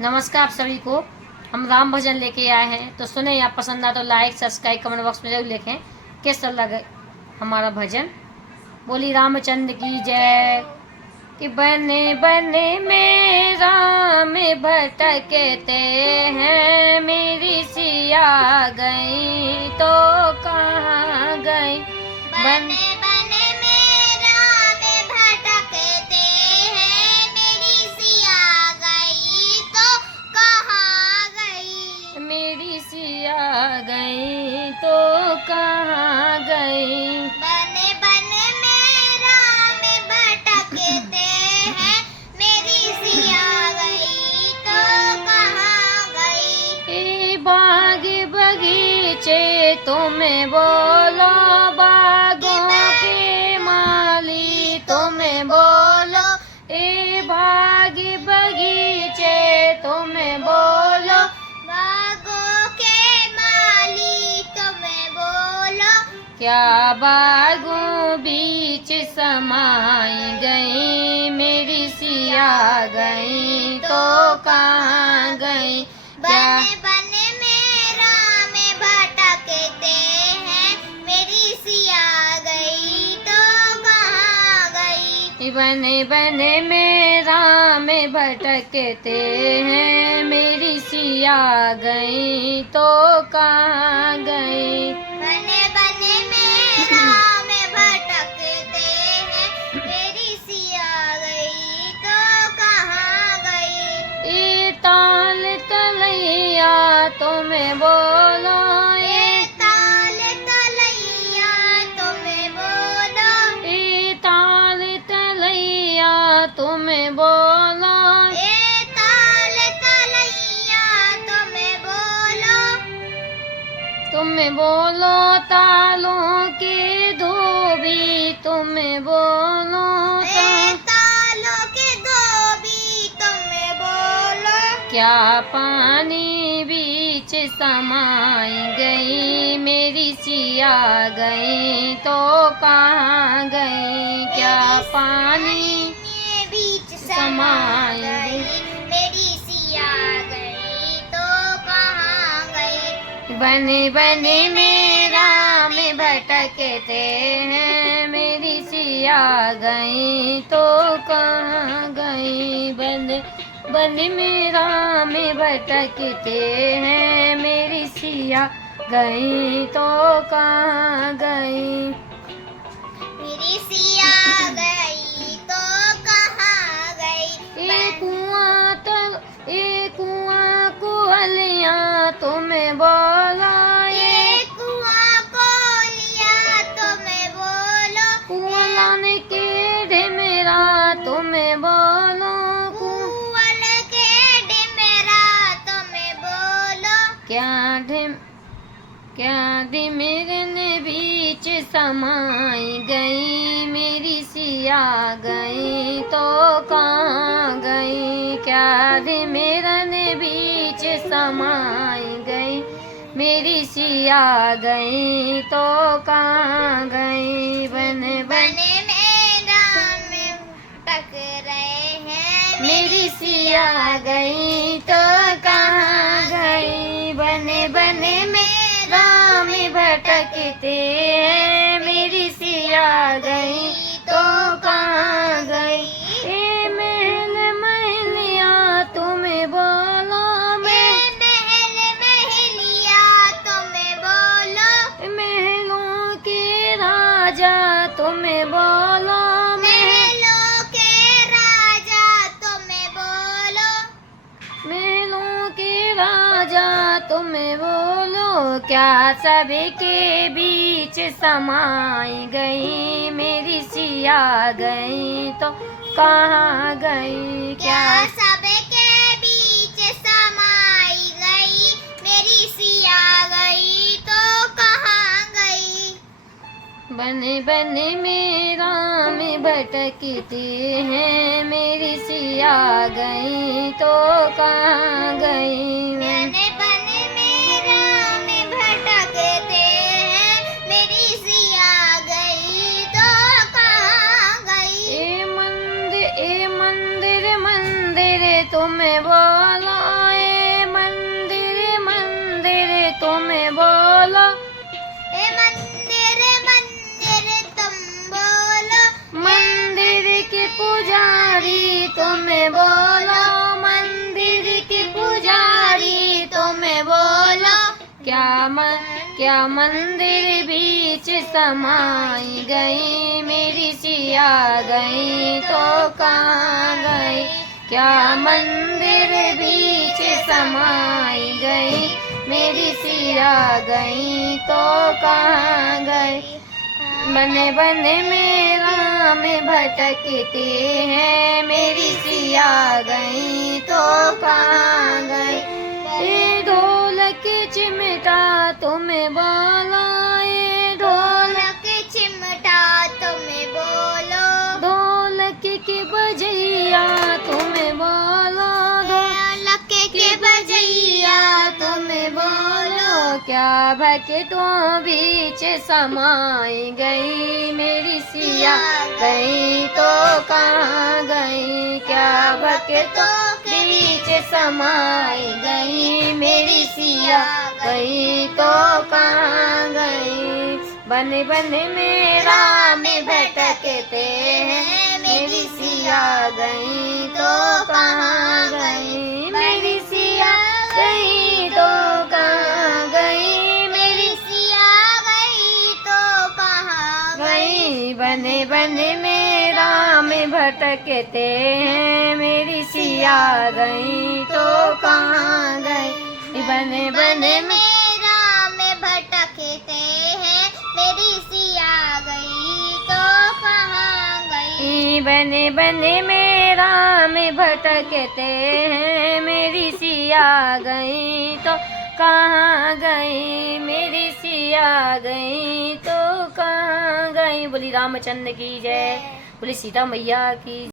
नमस्कार आप सभी को। हम राम भजन लेके आए हैं, तो सुने। आप पसंद आए तो लाइक सब्सक्राइब कमेंट बॉक्स में जरूर लिखें कैसा लगे हमारा भजन। बोली रामचंद्र की जय। कि बने बने में राम भटकते हैं, मेरी सिया गई तो कहाँ गई। बने बने में राम भटकते हैं, मेरी सिया गई तो कहाँ गई। मेरी सिया गई तो कहाँ गई। बने बने में राम भटकते हैं, मेरी सिया गई तो कहाँ गई। ए बाग बगीचे तुम्हें बोलो, बागों के माली तुम्हें बोलो। ए बाग बगीचे तुम्हें बोलो, बागों के माली तुम्हें बोलो। क्या बागों बीच समाई गई, मेरी सिया गई तो कहाँ गई। क्या बने बने में राम भटकते हैं, मेरी सिया गई तो कहाँ गई। बने बने में राम भटकते हैं, मेरी सिया गई तो कहाँ गई। बने बने में राम भटकते हैं, मेरी सिया गई तो कहाँ गई। ए ताल तलैया तुम्हें बोलो, ए ताल तलैया तुम्हें बोलो। ए ताल तलैया तुम्हें बोलो। ए ताल तलैया तुम्हें बोलो। तुम्हें बोलो तालों के धोबी तुम्हें बोलो। ए तालों के धोबी तुम्हें बोलो। क्या पानी बीच समाई गई, मेरी सिया गई तो कहाँ गई। क्या पानी के बीच समाई गई, मेरी सिया गई तो कहाँ गई। बने बने में राम भटकते हैं, मेरी सिया गई तो कहाँ गई। बने बने में राम भटकते हैं, मेरी सिया गई तो कहाँ गई। मेरी सिया गई तो कहाँ गई। एक कुआं कुहलियाँ तुम्हें बोला। ये कुआं को लिया तुम्हें बोलो। कुआं के ढेमेरा तुम्हें बोलो। कुआल के डिमेरा तुम्हें बोलो। क्या ढेमेरन बीच समाई गई, मेरी सिया गई तो कहाँ गई। क्या ढेमेरन बीच समाई गई, मेरी सिया गई तो कहाँ गई। बने बने में राम भटक रहे हैं, मेरी सिया गई तो कहाँ गई। बने बने में राम भटकते हैं, मेरी सिया गई तो कहाँ गई। ए महल महलिया तुम्हें बोलो। महल महलिया तुम्हें बोलो। महलों के राजा तुम्हें बोलो। महलों के राजा तुम्हें बोलो। महलों के राजा तुम्हें बोलो। क्या सबके बीच समाई गई, मेरी सिया गई तो कहाँ गई। क्या सबके बीच समाई गई, मेरी सिया गई तो कहाँ गई। बने बने में राम भटकते हैं, मेरी सिया गई तो कहाँ गई। बने बने में राम भटकते हैं, मेरी सिया गई तो कहाँ गई। ए मंदिर मंदिर तुम्हें तुम्हें बोलो, ए मंदिर मंदिर तुम्हें बोलो, ए मंदिर मंदिर तुम बोलो, मंदिर के पुजारी तुम्हें बोलो, मंदिर के पुजारी तुम्हें बोलो। क्या मंदिर बीच समाई गई, मेरी सिया गई तो कहाँ गई। क्या मंदिर बीच समाई गई, मेरी सिया गई तो कहाँ गई। बने बने मेरा में भटकते हैं, मेरी सिया गई तो कहाँ गई। ये ढोलक चिमटा तुम्हें बोलो, ये ढोलक चिमटा तुम्हें बोलो, ढोलक के बजैया तुम्हें बोलो, ढोलक के बजैया तुम्हें बोलो। क्या भक्तों बीच समाई गई, मेरी सिया गई तो कहाँ गई। क्या भक्तों बीच समाई गई, मेरी सिया गई तो कहाँ गई। बने बने मेरा में भटकते हैं, मेरी सिया गई तो कहाँ गई। मेरी सिया गई तो कहाँ गई, मेरी सिया गई तो कहाँ गई। बने बने मेरा में भटकते हैं, मेरी सिया गई तो कहाँ गई। बने बने मेरा में भटकते हैं, मेरी सिया गई तो कहाँ गई। बने बने मेरा में भटकते हैं, मेरी सिया गई तो कहाँ गई। मेरी सिया गई तो कहाँ गई। बोली रामचंद्र की जय, बोली सीता मैया की।